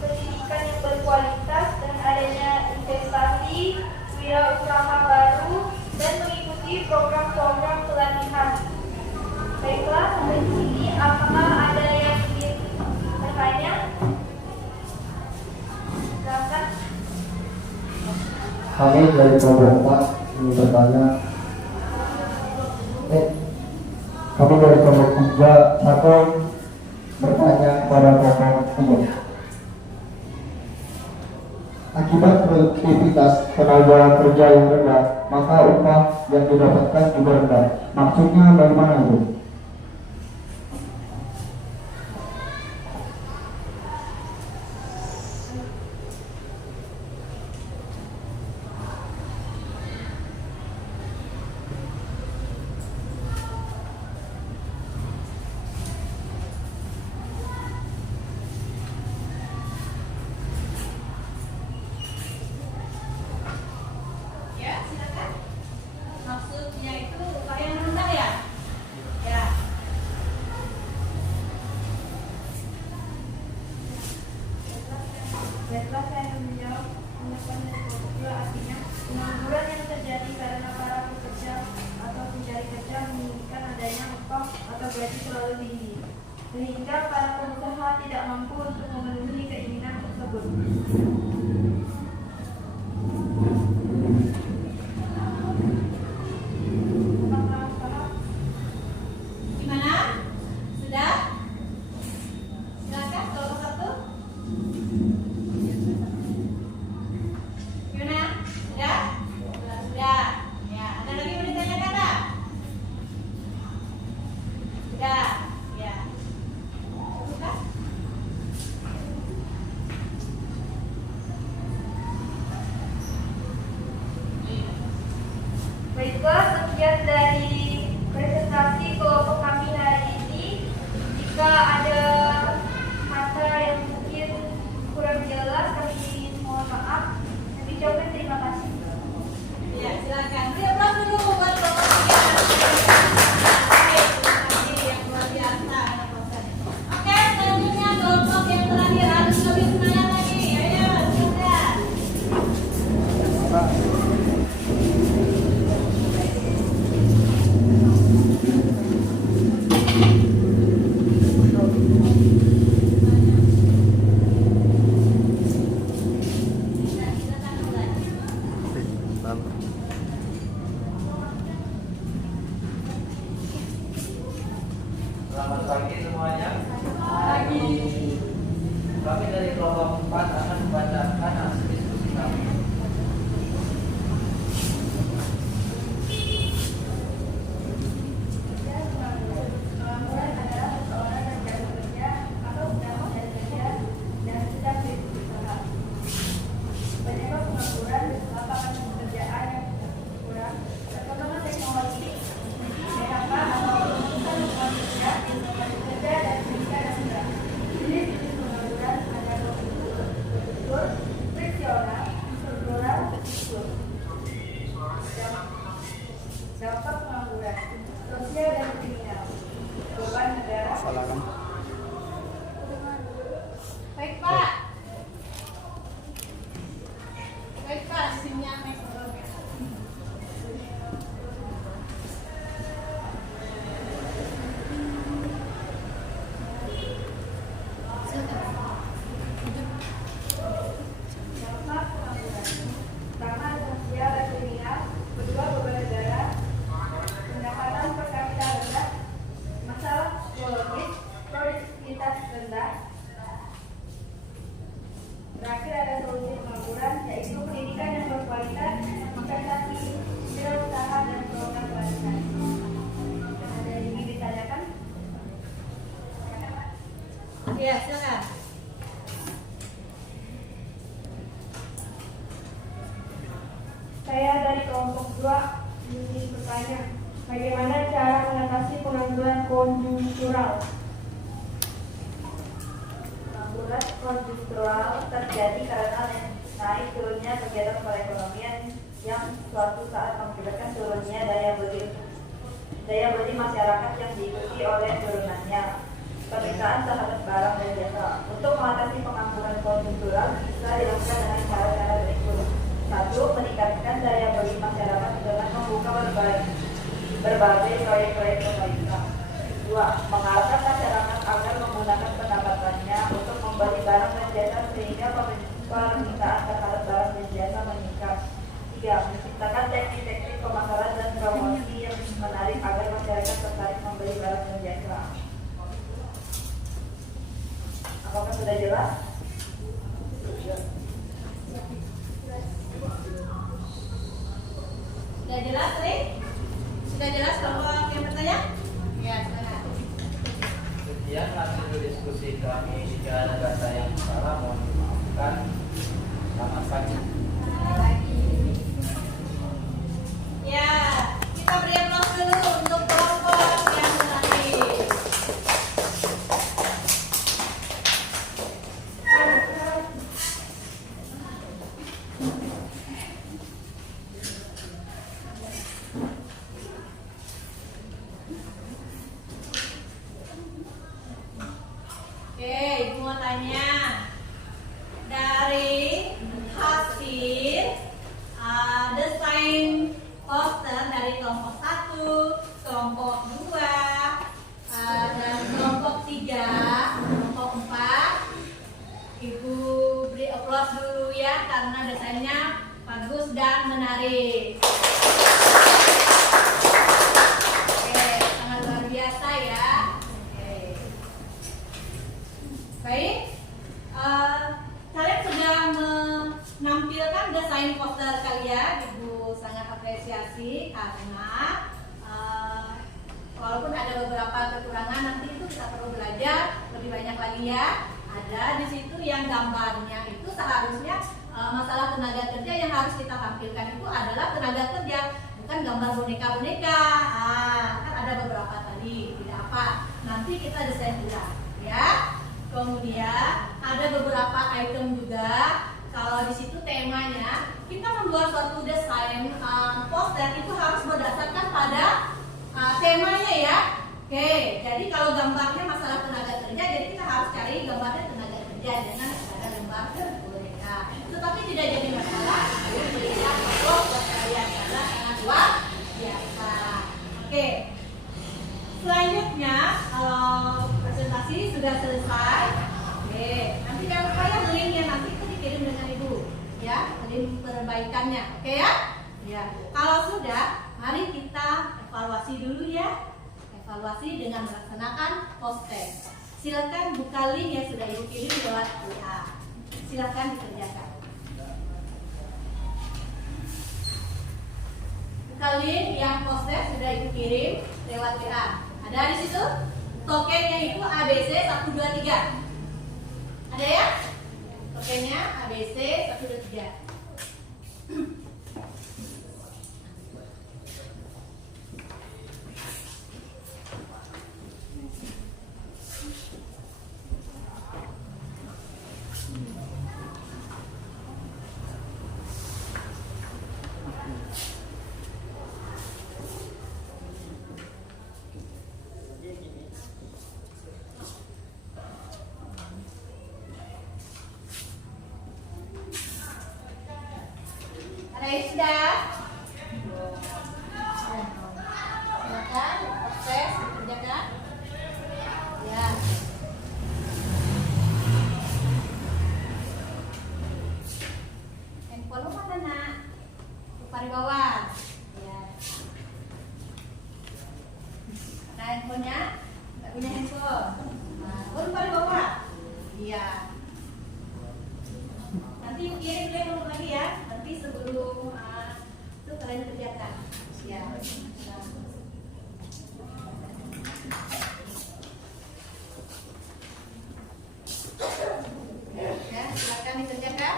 pendidikan yang berkualitas dan adanya investasi, wirausaha baru, dan mengikuti program-program pelatihan. Baiklah, sampai di sini. Apakah ada yang ingin bertanya? Silakan. Kami dari kelompok 4 ingin bertanya. Kami dari kelompok 3 satu bertanya kepada kelompok 3. Akibat produktivitas tenaga kerja yang rendah, maka upah yang didapatkan juga rendah. Maksudnya bagaimana itu? sehingga para pengusaha tidak mampu untuk memenuhi keinginan tersebut. Gimana? Sudah? Silakan kelompok 1. Gimana? Sudah? Sudah. Ya, ada lagi yang mau ditanyakan tak? Sudah. Ya. Buka. Baiklah, sekian dari presentasi kelompok kami hari ini. Jika ada kata yang mungkin kurang jelas, kami mohon maaf. Kami ucapkan terima kasih. Ya, silakan. Beri aplaus dulu buat kelompok 3. Yang luar biasa. Oke, selanjutnya kelompok yang terakhir harus lebih semangat lagi. Ayo, silakan. Selamat pagi semuanya. Pagi. Kami dari kelompok 4 akan membacakan hasil diskusi kami. Pengangguran adalah seseorang yang tidak bekerja atau sedang mencari kerja dan sedang berusaha. Penyebab pengangguran lapangan pekerjaan yang kurang, perkembangan teknologi, PHK atau pemutusan hubungan kerja, lokasi kerja dan pendidikan yang rendah. Jenis-jenis pengangguran ada struktur, friksional, struktural, struktur. Dampak pengangguran sosial dan kriminal, beban negara. Baik, Pak. Baik, Pak. Simnya naik. Dampak pengangguran pertama sosial dan kriminal, kedua beban negara, pendapatan per kapita rendah, masalah psikologis, produktivitas rendah. Terakhir ada solusi pengangguran, yaitu pendidikan yang berkualitas, investasi, wirausaha dan program pelatihan. Ada yang ingin ditanyakan? Iya, silakan. Saya dari kelompok 2 ingin bertanya, bagaimana cara mengatasi pengangguran konjungtural? Pengangguran konjungtural terjadi karena naik turunnya kegiatan perekonomian yang suatu saat mengakibatkan turunnya daya beli masyarakat yang diikuti oleh turunannya permintaan terhadap barang dan jasa. Untuk mengatasi pengangguran konjungtural bisa dilakukan dengan cara-cara berikut. 1. Meningkatkan daya beli masyarakat dengan membuka berbagai proyek-proyek pemerintah. 2. Mengarahkan masyarakat agar menggunakan pendapatannya untuk membeli barang dan jasa sehingga permintaan terhadap barang dan jasa meningkat. 3. Menciptakan teknik-teknik pemasaran dan promosi yang menarik agar masyarakat tertarik membeli barang dan jasa. Apakah sudah jelas? Sudah jelas, Rik? Sudah jelas kelompok yang bertanya? Ya, silakan. Sekian hasil diskusi kami. Jika ada kata yang salah mohon dimaafkan. Selamat pagi. Ya, kita beri aplaus dulu untuk kelompok yang terakhir. Oke, Ibu mau tanya dari hasil desain poster dari kelompok 1, kelompok 2, dan kelompok 3 karena desainnya bagus dan menarik. Oke, sangat luar biasa ya. Oke. Baik, kalian sudah menampilkan desain poster kalian. Ibu sangat apresiasi karena walaupun ada beberapa kekurangan, nanti itu kita perlu belajar lebih banyak lagi ya. Ada di situ yang gambarnya itu seharusnya masalah tenaga kerja yang harus kita tampilkan itu adalah tenaga kerja, bukan gambar boneka-boneka. Kan ada beberapa tadi, tidak apa. Nanti kita desain ulang ya. Kemudian ada beberapa item juga. Kalau di situ temanya kita membuat suatu desain poster itu harus berdasarkan pada temanya ya. Oke, jadi kalau gambarnya masalah tenaga kerja, jadi kita harus cari gambarnya tenaga kerja, jangan ada gambar boneka. Tetapi tidak jadi masalah, berikan foto buat kalian karena sangat luar biasa. Oke, selanjutnya kalau presentasi sudah selesai, oke, nanti jangan lupa ya linknya, nanti itu dikirim dengan ibu, ya, link perbaikannya, oke ya? Ya, kalau sudah, mari kita evaluasi dulu ya. Evaluasi dengan melaksanakan post-tag. Silakan buka link yang sudah ibu kirim lewat WA. Silakan dikerjakan. Buka link yang post-tag sudah ibu kirim lewat WA. Ada di situ tokennya itu ABC 123. Ada ya? Tokennya ABC 123. Sudah. Silakan proses dikerjakan. Ya. Handphone mana nak? Lupa di bawah. Ya. Ada handphonenya? Tidak punya handphone. Nah, lupa di bawah. Iya. Nanti kirim lagi ya. Nanti sebelum itu kalian kerjakan ya. Ya, silakan dikerjakan.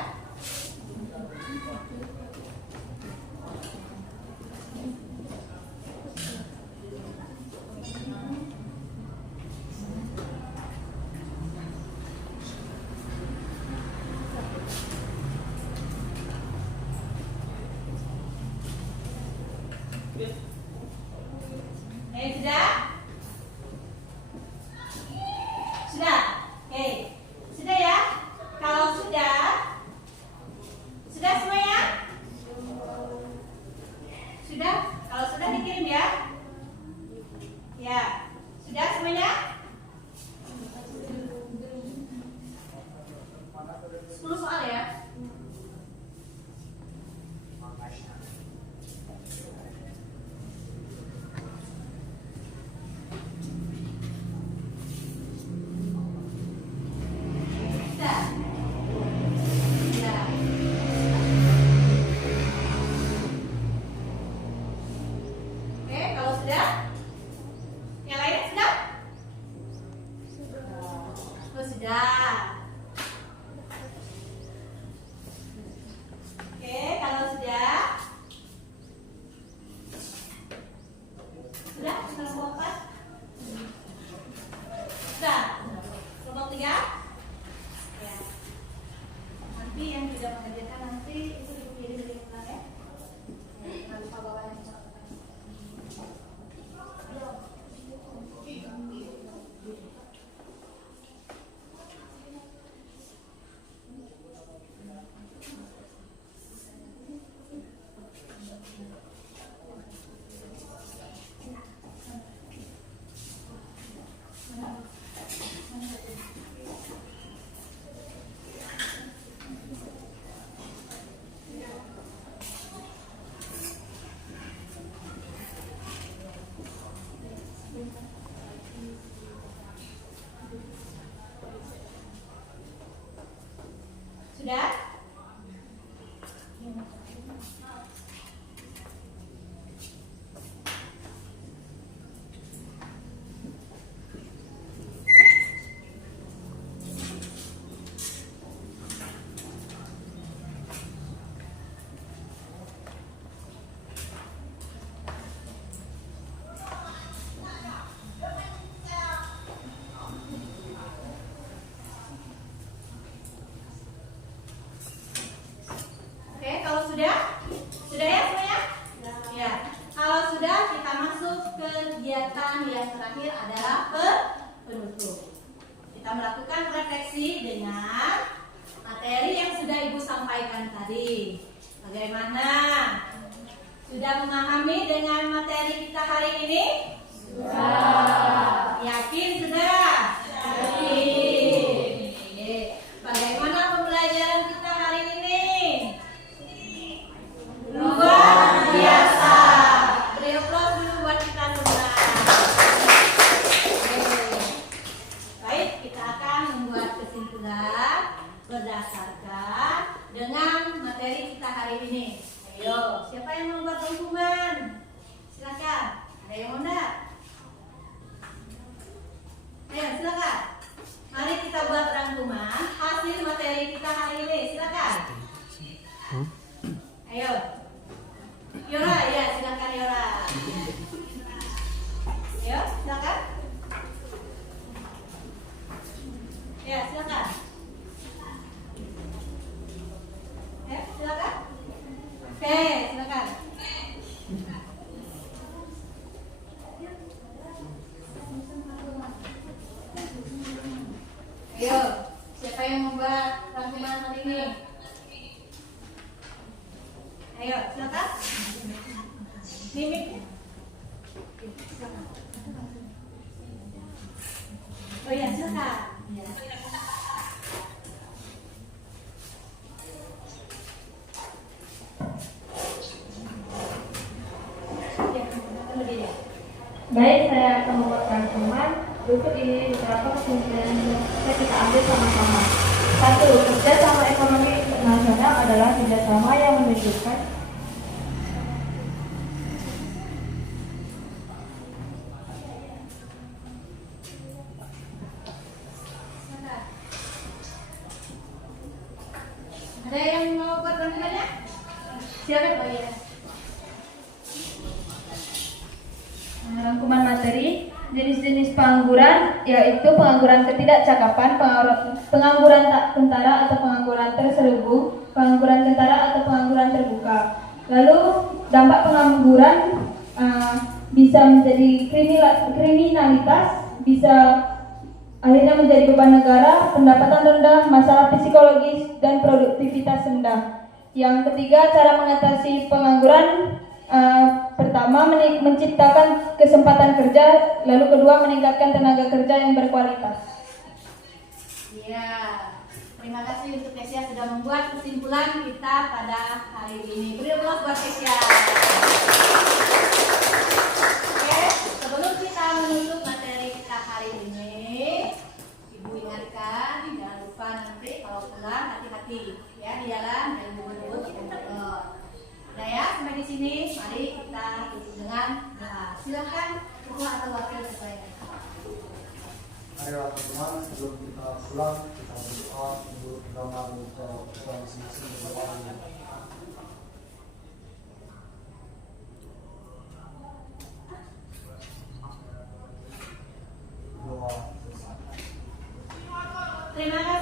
Sudah? Sudah? Oke. Sudah ya? Kalau sudah semuanya? Sudah? Kalau sudah dikirim ya? Ya. Sudah semuanya? 10 soal ya? kegiatan yang terakhir adalah penutup. Kita melakukan refleksi dengan materi yang sudah Ibu sampaikan tadi. Bagaimana? Sudah memahami dengan materi kita hari ini? Sudah. Yakin sudah? Yakin. Bagaimana pembelajaran kita hari ini? Luar biasa. Beri aplaus dulu buat kita semua. Baik, kita akan membuat kesimpulan berdasarkan dengan materi kita hari ini. Ayo, siapa yang membuat rangkuman? Silakan. Ada yang mau enggak? Ayo, silakan. Mari kita buat rangkuman hasil materi kita hari ini. Silakan. Ayo. Yora, ya, silakan Yora. Ayo, silakan. Ya, silakan. Ya, silakan. Oke, silakan. Ayo, siapa yang membuat rangkuman hari ini? Ayo, silakan. Mimik. Oh ya, silakan. Baik, saya akan membuat rangkuman. Berikut ini beberapa kesimpulan yang bisa kita ambil sama-sama. 1. Kerjasama ekonomi internasional adalah kerjasama yang menunjukkan Ada yang mau buat rangkumannya? Silakan. Oh ya. rangkuman materi. Jenis-jenis pengangguran yaitu pengangguran ketidakcakapan, pengangguran tak tentara atau pengangguran terselubung, pengangguran tentara atau pengangguran terbuka. Lalu dampak pengangguran bisa menjadi kriminalitas, bisa akhirnya menjadi beban negara, pendapatan rendah, masalah psikologis, dan produktivitas rendah. Yang ketiga, cara mengatasi pengangguran. Pertama, menciptakan kesempatan kerja, lalu kedua, meningkatkan tenaga kerja yang berkualitas. Iya, terima kasih untuk Kesia sudah membuat kesimpulan kita pada hari ini. Beri aplaus buat Kesia. Oke, sebelum kita menutup materi kita hari ini, Ibu ingatkan jangan lupa nanti kalau pulang hati-hati ya di jalan dan menurut motor. Udah ya, sampai di sini. Mari kita tutup dengan doa. Silakan ketua atau wakil ketua. Ayo teman-teman, sebelum kita pulang, kita berdoa untuk perkembangan untuk kita masing-masing berdoa. Terima kasih.